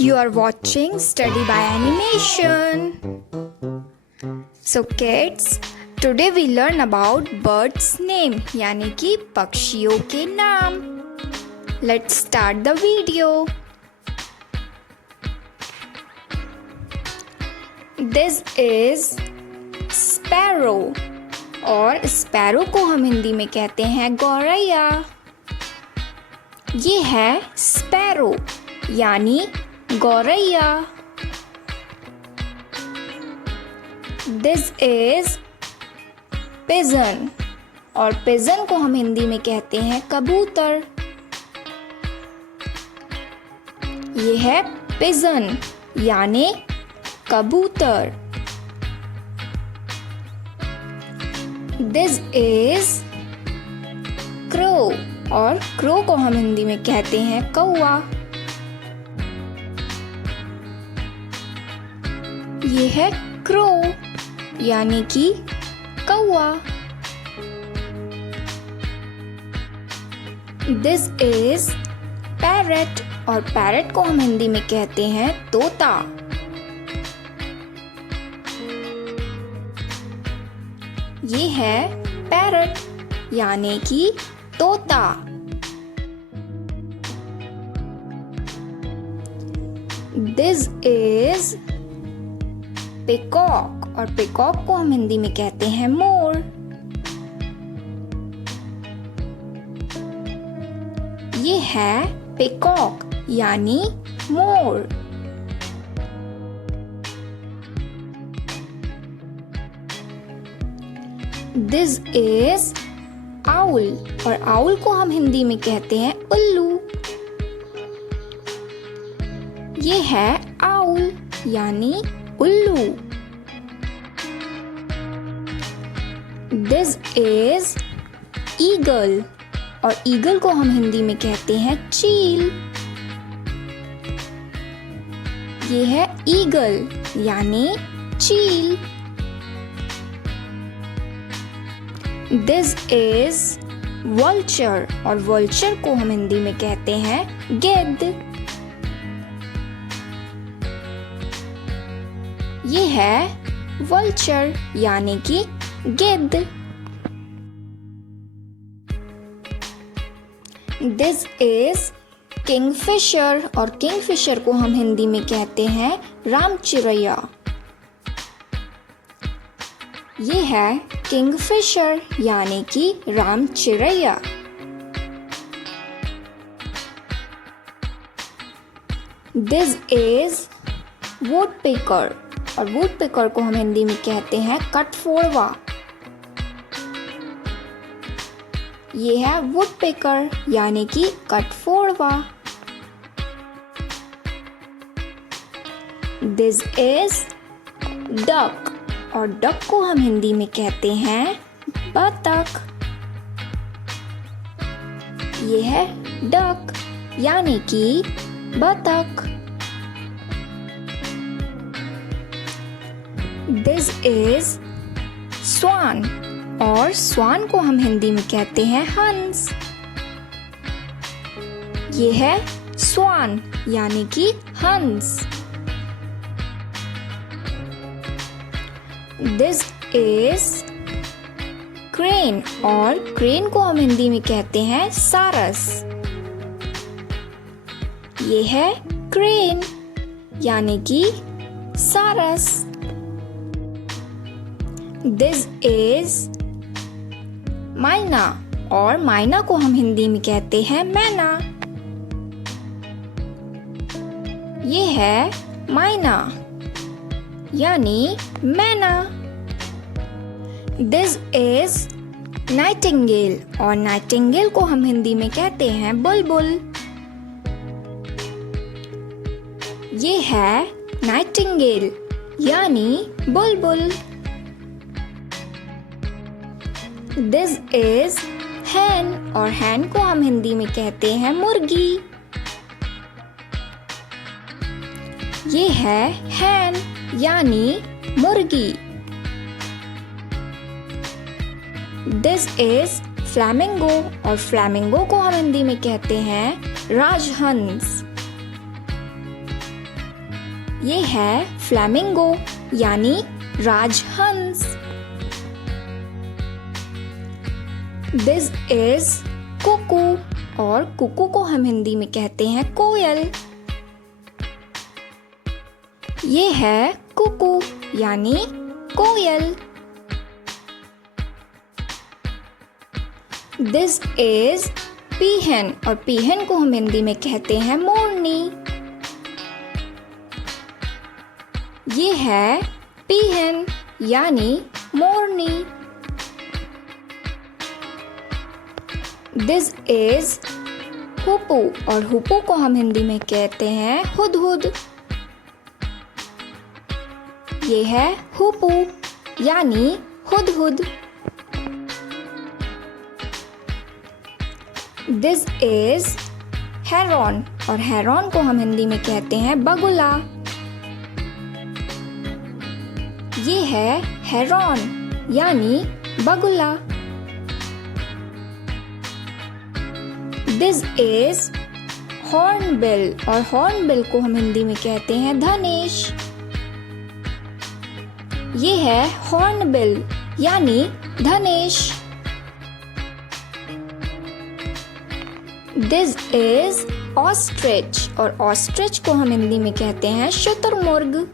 You are watching Study by Animation. So kids, today we learn about birds name यानी कि पक्षियों के नाम. Let's start the video. This is sparrow और sparrow को हम हिंदी में कहते हैं गौरैया. ये है sparrow यानी गौरैया. This is pigeon और pigeon को हम हिंदी में कहते हैं कबूतर. ये है pigeon यानी कबूतर. This is crow और crow को हम हिंदी में कहते हैं कौवा. ये है crow यानी कि कौवा. This is parrot और parrot को हम हिंदी में कहते हैं तोता. ये है parrot यानी कि तोता. This is peacock और peacock को हम हिंदी में कहते हैं मोर. ये है peacock यानी मोर. This is owl और owl को हम हिंदी में कहते हैं उल्लू. ये है owl यानी उल्लू. This is eagle और eagle को हम हिंदी में कहते हैं चील. ये है eagle यानी चील. This is vulture और vulture को हम हिंदी में कहते हैं गिद्ध. ये है vulture यानी कि गिद्ध. This is kingfisher और kingfisher को हम हिंदी में कहते हैं रामचिरैया. ये है kingfisher यानी कि रामचिरैया. This is woodpecker और woodpecker को हम हिंदी में कहते हैं कठफोड़वा. ये है woodpecker यानी कि कठफोड़वा. This is duck और duck को हम हिंदी में कहते हैं बतख. ये है duck यानी कि बतख. This is swan और swan को हम हिंदी में कहते हैं हंस. ये है swan यानी कि हंस. This is crane और crane को हम हिंदी में कहते हैं सारस. ये है crane यानी कि सारस. This is मैना और मैना को हम हिंदी में कहते हैं मैना. ये है मैना यानी मैना. This is nightingale और nightingale को हम हिंदी में कहते हैं बुलबुल. ये है nightingale यानी बुलबुल. This is hen और hen को हम हिंदी में कहते हैं मुर्गी. ये है hen यानी मुर्गी. This is flamingo और flamingo को हम हिंदी में कहते हैं राजहंस. ये है फ्लैमिंगो यानी राजहंस। दिस इज कुकू और कुकू को हम हिंदी में कहते हैं कोयल। ये है कुकू यानी कोयल। दिस इज पीहन और पीहन को हम हिंदी में कहते हैं मोरनी। ये है पीहन यानी मोरनी। दिस इज हुपू और हुपू को हम हिंदी में कहते हैं हुदहुद। ये है हुपू यानी हुदहुद। दिस इज हेरॉन और हेरॉन को हम हिंदी में कहते हैं बगुला। ये है हेरॉन यानी बगुला। दिस इज हॉर्नबिल और हॉर्नबिल को हम हिंदी में कहते हैं धनेश। ये है हॉर्नबिल यानी धनेश। दिस इज ऑस्ट्रिच और ऑस्ट्रिच को हम हिंदी में कहते हैं शुतुरमुर्ग।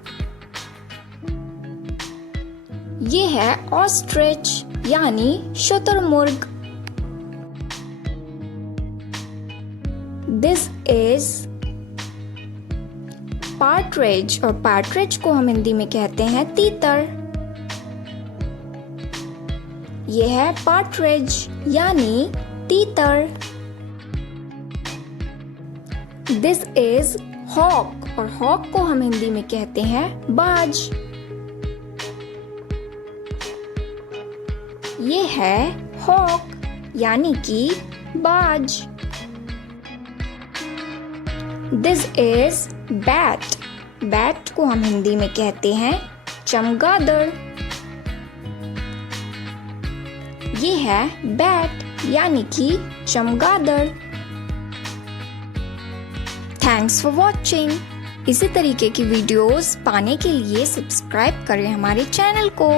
ये है ऑस्ट्रिच यानी शुतुरमुर्ग। दिस इज पार्ट्रिज और पार्ट्रिज को हम हिंदी में कहते हैं तीतर। ये है पार्ट्रिज यानी तीतर। दिस इज हॉक और हॉक को हम हिंदी में कहते हैं बाज। ये है हॉक यानी कि बाज। This is bat. बैट को हम हिंदी में कहते हैं चमगादड़। ये है बैट यानी कि चमगादड़। Thanks for watching. इसी तरीके की वीडियोस पाने के लिए सब्सक्राइब करें हमारे चैनल को।